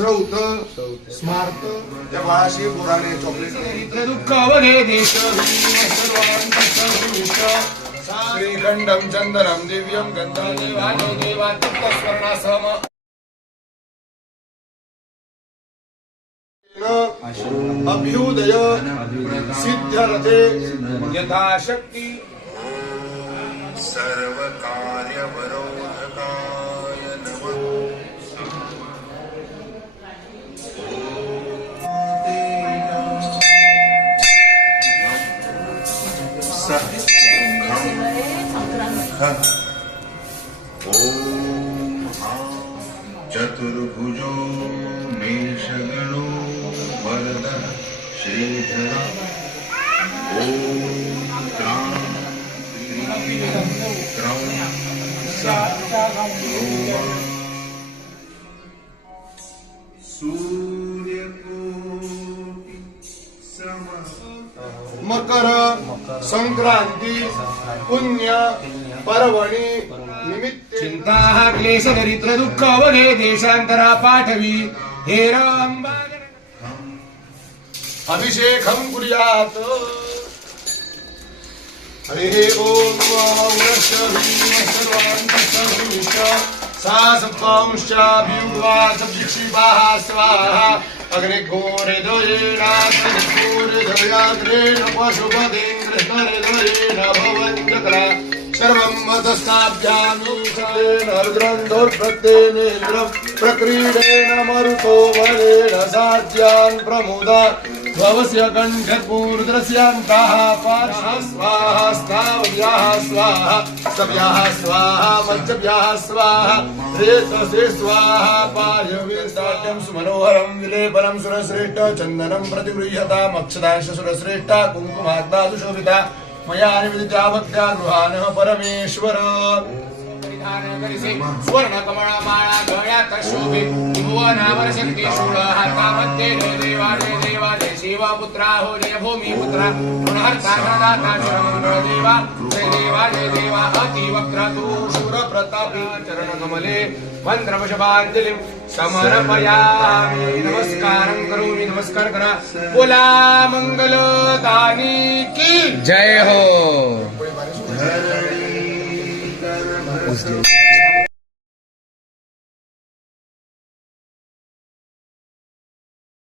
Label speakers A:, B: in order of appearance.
A: श्रौत स्मार्त। बाळाशी पुराणे चॉकलेट
B: दरिद्र देश
A: श्रीखंडम चंदनम दिव्यम गंधा
B: देवा तत्स्वर्णासम
A: अभ्युदय सिद्ध्यरथे।
B: यथाशक्ती।
C: चतुर्भुजो मेषगणो वरदः श्रीधर। ॐ क्रां क्रीं सूर्यकोटि
A: मकर संक्रांती पुण्य परवणी निमित्त.
B: चिंता हा क्लेश दरिद्र दुःख अवघे देशांतरा पाठवी. हे रंबा
A: अभिषेकम कुर्यात. हरे ओम सर्वांत सा सत्वांश्चाभिवासक्षिपाः स्वाहा अग्निघोरद्वयेनाग्निघोरद्वयाग्रेण पशुपतिं कृष्णहृदयेन मदस्ताभ्यामीशेन रुद्रन्दोर्प्रत्येनेन्द्रं प्रक्रीडेन मरुतो बलेन साध्यान् प्रमुदा भवस्य कण्ठपूर्द्रस्यान्ताः पार्श्वः स्वाहा स्थाव्याः स्वाहा स्तव्याः स्वाहा मञ्चव्याः स्वाहा रेतसे स्वाहा पार्यवीर्ताट्यं सुमनोहरं विलेपनं सुरश्रेष्ठ चन्दनं प्रतिगृह्यतामक्षदांश सुरश्रेष्ठा कुङ्कुमाग्धा सुशोभिता मया निवेदिता परमेश्वर।
B: सुवर्ण कमळ तशोभि भुवनावरशक्ति शूळ हातामध्ये देवा जय देवा पुत्रा हो जय भूमी पुत्रा देवा जय देवा जय देवा अति वक्र तू शूर प्रतापी चरण कमले मंत्र पुष्पांजलिं समर्पयामि। नमस्कारं करोमि नमस्कार करा। बोला मंगल दानी की।
D: जय हो।